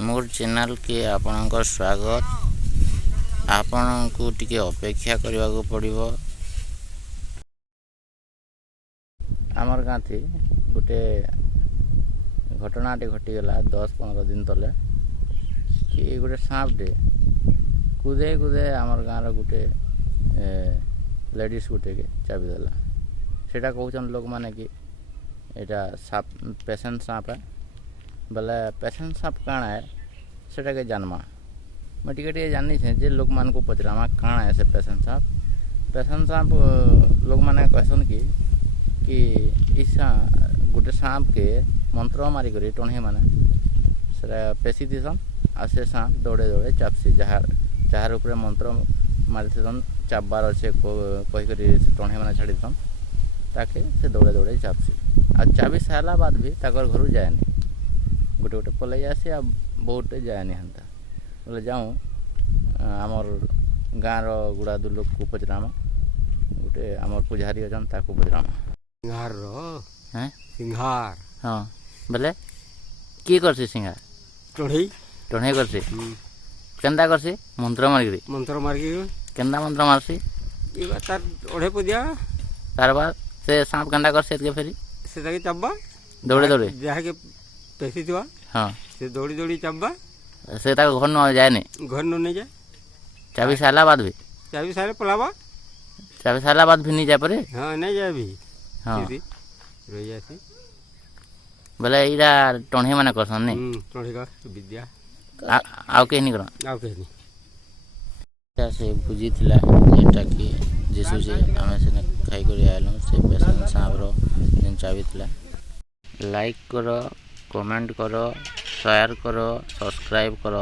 मोर channel के आपणकर स्वागत। आपण को टिके अपेक्षा करने को पड़ो। आमर गाँ थी गोटे घटनाटे घटीगला 10-15 दिन तले कि गोटे सांपटे कूदे कूदे आमर गाँव गोटे लेडीज गोटे के चाबी देला। सेटा कहउछन लोक माने कि एटा साप पेशेंट सांप है बोले पेशेंट सांप काଣା है सेटा के जानमा। मैं टिके जानी छे जे लोक मान को पचरामा काଣା है से पेशेंट सांप लोक माने कहसन कि इसा गोटे सांप के मंत्र मारी करी टोणे माने सेटा पेशी दिसन आ से सांप दौड़े दौड़े चापसी जहार ऊपर मंत्र मारी दिसन चापबार अच्छे कही करी टोणे माने छाड़ी दिसन ताके से दौड़े दौड़े चापसी आ चाबी सारा बाद भी ताकर घर जाएनी गोटे गोटे पलि आसी आ बहुत जाएनी हंता बोले जाऊँ आमर गाँव गुड़ा दु लोक को पचरामा गोटे आमर पुजारी अछन ताको पचरामा सिंहार हैं सिंहार हाँ बोले की करसी सिंहार टोढ़ी टोणे करसी केंदा करसी मंत्र मारकी केंदा मंत्र मारसी तार ओढ़े पुदिया तार बाद से सांप केंदा करसी के फेरी से ताके चब्बा दौड़े दौड़े जहा के पेशी दिवा हाँ से दौड़ी दौड़ी चब्बा से ताको घर न जाए नहीं घर न नहीं जाए चाबी साला बाद भी चाबी सारे पलावा चाबी साला बाद भी नहीं जा परे हाँ नहीं जाए भी हाँ रही जासी बोले इरा टोणे माने करसन नहीं टोढ़ी का विद्या आउ के नहीं करन आउ कहनी से बुझी थिला जेटा कि जेसु जे आमे से खाई कर आइलो से पेशेंट सांप रो जेन चाबी थिला। लाइक करो, कमेंट करो, शेयर करो, सब्सक्राइब करो।